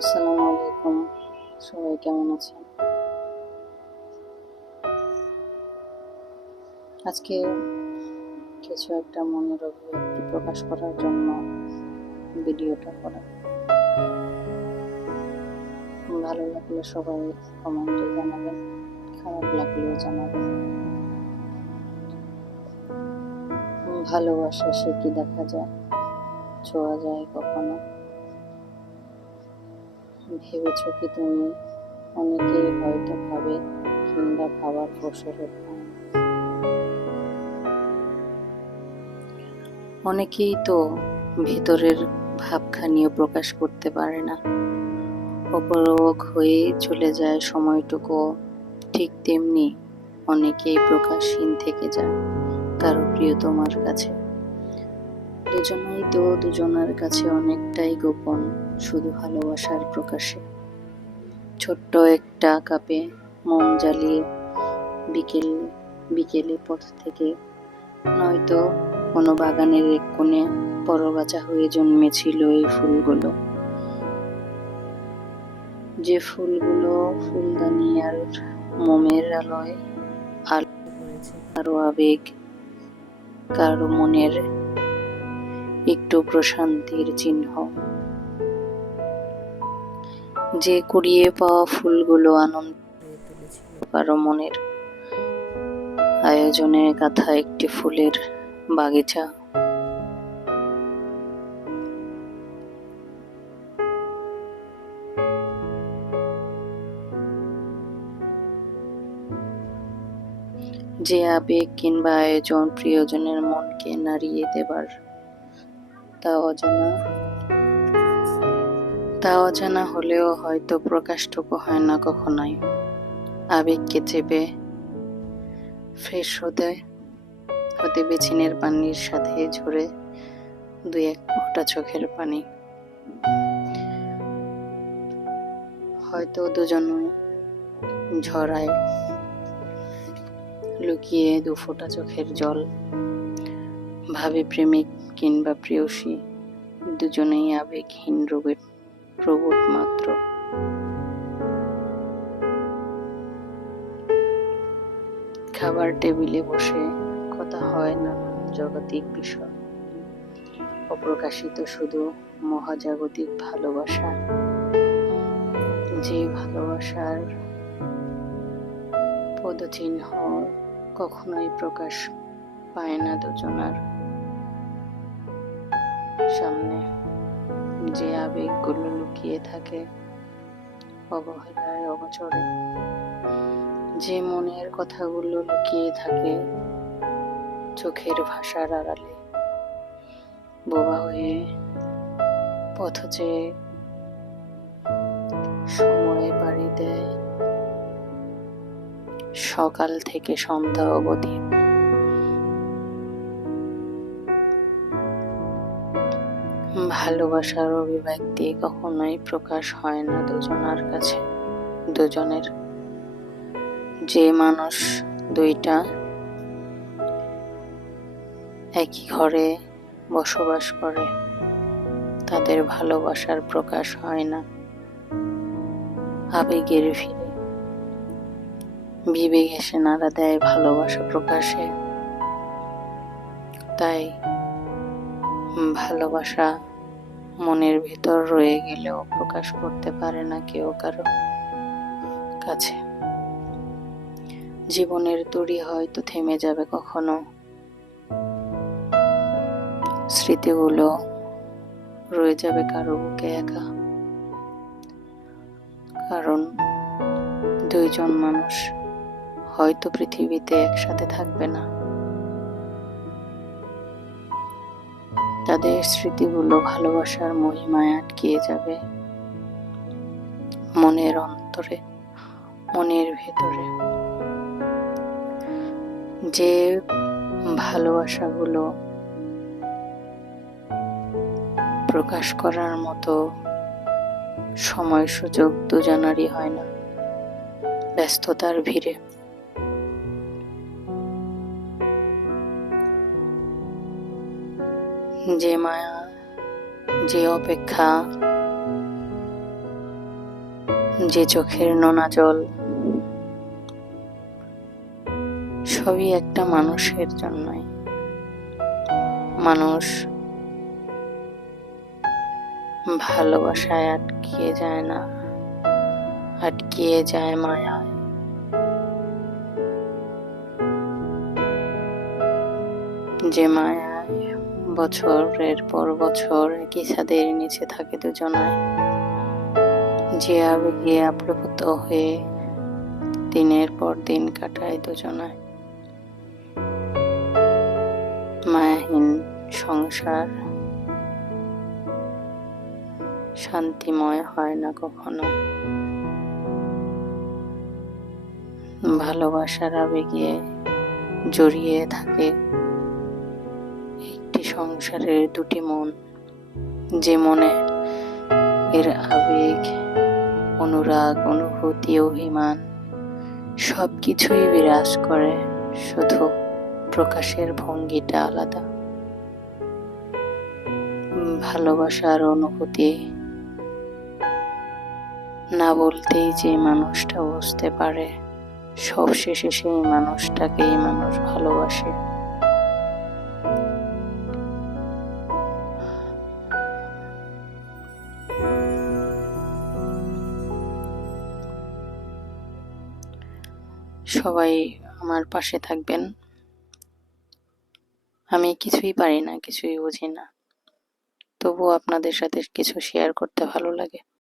আসসালামু আলাইকুম, সবাই কেমন আছেন? আজকে কিছু একটা মনের অভিব্যক্তি প্রকাশ করার জন্য ভিডিওটা করা। ভালো লাগলে সবাই কমেন্টে জানাবেন, খারাপ লাগলেও জানাবেন। ভালোবাসা সে কি দেখা যায়, ছোঁয়া যায় কখনো? ভেবেছ কি তুমি? অনেকেই হয়তো ভাবে কিংবা ভাবার প্রসরত পায় না। অনেকেই তো ভেতরের ভাবখানিও প্রকাশ করতে পারে না, অপরক হয়ে চলে যায় সময়টুকু। ঠিক তেমনি অনেকেই প্রকাশহীন থেকে যায় কারো প্রিয়তমার কাছে। দুজনেই তো দুজনের কাছে অনেকটাই গোপন, শুধু ভালোবাসার প্রকাশে। ছোট্ট একটা কাপে মোম জ্বালিয়ে বিকেলে পথ থেকে, নয়তো কোনো বাগানের এক কোণে পরগাছা হয়ে জন্মেছিল এই ফুলগুলো। যে ফুলগুলো ফুলদানি আর মোমের আলোয় আলো করেছে কারো আবেগ, কারো মনের একটু প্রশান্তির চিহ্ন। যে কুড়িয়ে পাওয়া ফুলগুলো আনন্দ তুলেছিল কারো মনের আয়োজনে গাঁথা একটি ফুলের বাগিচা। যে আবেগ কিংবা আয়োজন প্রিয়জনের মনকে নাড়িয়ে দেবার, তা অজানা হলেও হয়তো প্রকাশটুকু হয় না কখনোই। আবেগকে চেপে ফ্রেশ হতে বেছিনের পানির সাথে ঝরে দুই এক ফোঁটা চোখের পানি। হয়তো দুজনই ঝরায় লুকিয়ে দু ফোঁটা চোখের জল। ভাবে প্রেমিক কিংবা প্রেয়সী, দুজনেই আবেগহীন রোবট মাত্র। খাবার টেবিলে বসে কথা হয় না জগতিক বিষয়, অপ্রকাশিত শুধু মহাজাগতিক ভালোবাসা। যে ভালোবাসার পদচিহ্ন কখনোই প্রকাশ পায় না দুজনার সামনে। যে আবেগগুলো লুকিয়ে থাকে অবহেলায় অগোচরে, যে মনের কথাগুলো লুকিয়ে থাকে চোখের ভাষার আড়ালে। বোবা হয়ে পথ চেয়ে সময় পাড়ি দেয় সকাল থেকে সন্ধ্যা অবধি। ভালোবাসার অভিব্যক্তি কখনোই প্রকাশ হয় না দুজনের। যে মানুষ দুইটা একই ঘরে বসবাস করে, তাদের ভালোবাসার প্রকাশ হয় না আবেগের ভিড়ে। বিবেক এসে নাড়া দেয় ভালোবাসা প্রকাশে। তাই ভালোবাসা মনের ভিতর রয়ে গেলেও প্রকাশ করতে পারে না কেউ কারো কাছে। জীবনের তরি হয়তো থেমে যাবে কখনো, স্মৃতিগুলো রয়ে যাবে কারো বুকে একা। কারণ দুইজন মানুষ হয়তো পৃথিবীতে একসাথে থাকবে না, তাদের স্মৃতিগুলো ভালোবাসার মহিমায় আটকিয়ে যাবে মনের অন্তরে, মনের ভেতরে। যে ভালোবাসাগুলো প্রকাশ করার মতো সময় সুযোগ দুজনারই হয় না, ব্যস্ততার ভিড়ে। যে মায়া, যে অপেক্ষা, যে চোখের নোনা জল, সবই একটা মানুষের জন্যই। মানুষ ভালোবাসায় আটকিয়ে যায় না, আটকিয়ে যায় মায়ায়। যে মায়ায় বছরের পর বছর একই ছাদের নিচে থাকে দুজনায়, যে আবেগে আপ্লুত হয়ে দিনের পর দিন কাটায় দুজনায়। মায়াহীন সংসার শান্তিময় হয় না কখনো। ভালোবাসার আবেগে জড়িয়ে থাকে একটি সংসারের দুটি মন, যে মনে এর আবেগ, অনুরাগ, অনুভূতি, অভিমান সবকিছুই বিরাজ করে, শুধু প্রকাশের ভঙ্গিটা আলাদা। ভালোবাসার অনুভূতি না বলতেই যে মানুষটা বুঝতে পারে, সবশেষে সেই মানুষটাকেই মানুষ ভালোবাসে। সবাই আমার পাশে থাকবেন। আমি কিছুই পারি না, কিছুই বুঝি না, তবুও আপনাদের সাথে কিছু শেয়ার করতে ভালো লাগে।